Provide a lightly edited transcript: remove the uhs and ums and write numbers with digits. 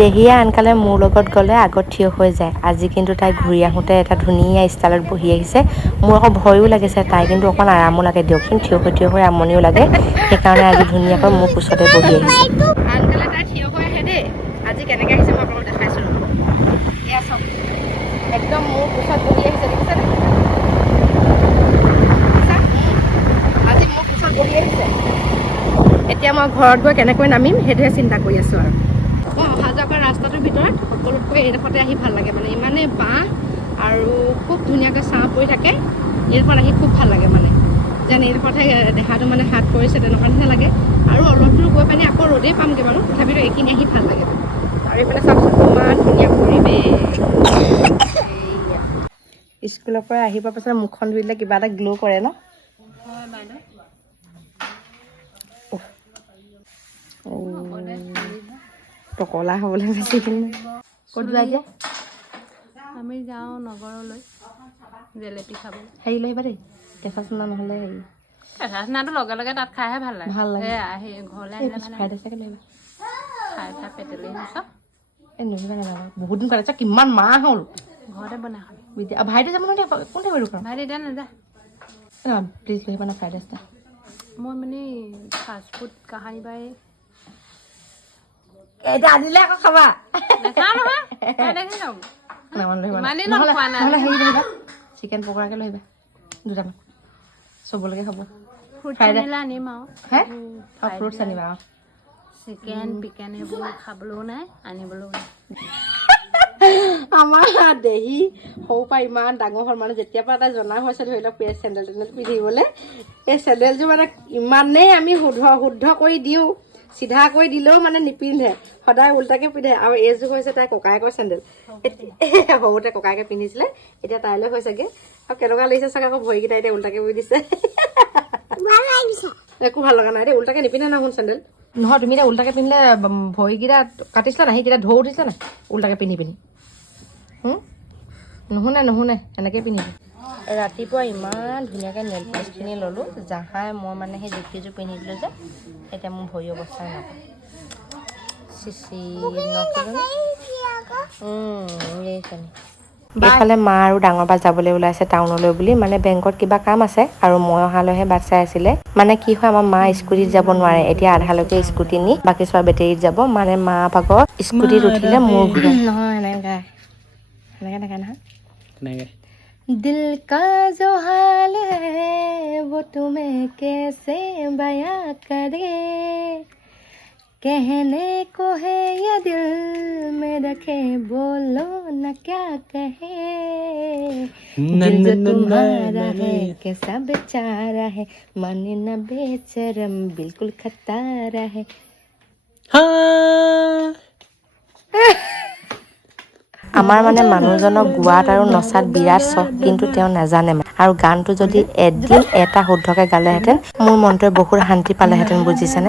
দেহিয়া আনকালে মোৰ লগত গ'লে আগত থিয় হৈ যায়। আজি কিন্তু তাই ঘূৰি আহোঁতে এটা ধুনীয়া ষ্টাইলত বহি আহিছে। মোৰ আকৌ ভয়ো লাগিছে, তাই কিন্তু অকণ আৰামো লাগে দিয়কচোন, থিয় হৈ আমনিও লাগে। সেইকাৰণে আজি ধুনীয়াকৈ মোৰ কোচতে বহি আহিছে। আনকালে তাই থিয় হৈ আহে দেই। আজি কেনেকৈ আহিছে মই আপোনালোকক দেখাইছোঁ। এয়া চাওক, একদম মোৰ কোচত বহি আহিছে, দেখিছেনে? আজি মোৰ কোচত বহি আহিছে। এতিয়া মই ঘৰত গৈ কেনেকৈ নামিম সেইটোহে চিন্তা কৰি আছোঁ আৰু। মই অহা যোৱা কৰা ৰাস্তাটোৰ ভিতৰত সকলোতকৈ এইডোখৰতে আহি ভাল লাগে, মানে ইমানেই বাঁহ আৰু খুব ধুনীয়াকৈ ছাঁ পৰি থাকে। এইডোখৰত আহি খুব ভাল লাগে, মানে যেন এইডোখৰতহে দেহাটো মানে হাত পৰিছে তেনেকুৱা নিচিনা লাগে। আৰু অলপ দূৰ গৈ পানি আকৌ ৰ'দেই পামগৈ বাৰু, তথাপিতো এইখিনি আহি ভাল লাগে। আৰু এইফালে চাওকচোন ইমান ধুনীয়া পৰিৱেশ। স্কুলৰ পৰা আহি পোৱাৰ পাছত মুখখন ধুই দিলে কিবা এটা গ্ল' কৰে ন? হয় বাইদেউ। টকলা হ'বলৈ বেছি ক'ত যোৱা এতিয়া? আমি যাওঁ নগৰলৈ জেলেপি খাবলৈ। হেৰি লৈ আহিবা দেই, কেঁচা চুনা নহ'লে হেৰি। কেঁচা চুনাটো লগে লগে তাত খাইহে ভাল লাগে। ভাল লাগে। আহি ঘৰলৈ আহিলে মানে ফ্ৰাইড ৰাইচকে লৈ আহিবা। খাই পেটেলি চব। এই নহিবা নাযাবা, বহুত দিন পাইছা, কিমান মাহ হ'ল। ঘৰতে বনাই খাবি। ভাইটি যাব নহয়, কোনটা বাৰু খাম? ভাইটি এতিয়া নাযায়। প্লিজ লৈ আহিবা না ফ্ৰাইড ৰাইচটা। মই মানে ফাষ্টফুড কাহানী বাই এটা আনিলে আকৌ খাবা। নাখাওঁ নহয়, দেখি যাম। নহ'লে হেৰি লৈ আহিবা, চিকেন পকৰাকে লৈ আহিবা দুটামান, চবলৈকে খাব। ফ্ৰুটছ আনিলে আনিম আৰু। হে ফ্ৰুটছ আনিবা। চিকেন পিকেন এইবোৰ খাবলৈও নাই, আনিবলৈও নাই। আমাৰ দেহি সৰু পৰা ইমান ডাঙৰ হ'ল, মানে যেতিয়াৰ পৰা এটা জনা হৈছে ধৰি লওক চেণ্ডেল পিন্ধিবলৈ, এই চেণ্ডেলযোৰ মানে ইমানেই আমি শুদ্ধ কৰি দিওঁ, চিধা কৰি দিলেও মানে নিপিন্ধে, সদায় উল্টাকে পিন্ধে। আৰু এইযোৰ হৈছে তাই ককায়েকৰ চেণ্ডেল, সৰুতে ককায়েকে পিন্ধিছিলে, এতিয়া তাইলৈ হৈছেগে। আৰু কেনেকুৱা লাগিছে চাগে, আকৌ ভৰিকেইটা এতিয়া উল্টাকে বহি দিছে। একো ভাল লগা নাই দেই, উল্টাকে নিপিন্ধে নহয় শুন চেণ্ডেল। নহয় তুমি এতিয়া উল্টাকে পিন্ধিলে ভৰিকেইটা কাটিছিলা নাই, সেইকেইটা ঢৌ উঠিছিলা নাই উল্টাকে পিন্ধি নুশুনে এনেকৈ পিন্ধিবি। ৰাতিপুৱা ইমান ধুনীয়াকৈ নেল পলিচখিনি ল'লোঁ, জাহাই মই মানে সেই জুতিযোৰ পিন্ধি দিলোঁ যে, এতিয়া মোৰ ভৰি অৱস্থা নাপায়। এইফালে মা আৰু ডাঙৰ বা যাবলৈ ওলাইছে টাউনলৈ বুলি, মানে বেংকত কিবা কাম আছে আৰু মই অহালৈহে বাট চাই আছিলে। মানে কি হয়, আমাৰ মা স্কুটিত যাব নোৱাৰে, এতিয়া আধালৈকে স্কুটি নি বাকী চোৱা বেটেৰীত যাব। মানে মা ভাগৰ স্কুটিত উঠিলে মোৰ নহয় এনেকৈ থাকে নহয়। दिल का जो हाल है वो तुम्हें कैसे बयां करे, कहने को है ये दिल में रखे बोलो न क्या कहे, दिल जो तुम्हारा है कैसा बेचारा है, माने न बेशरम बिल्कुल खतारा है। আমাৰ মানে মানুহজনক গোৱাত আৰু নচাত বিৰাট চখ, কিন্তু তেওঁ নাজানে। আৰু গানটো যদি এদিন এটা শুদ্ধকৈ গালেহেঁতেন মোৰ মনটোৱে বহুত শান্তি পালেহেঁতেন, বুজিছেনে?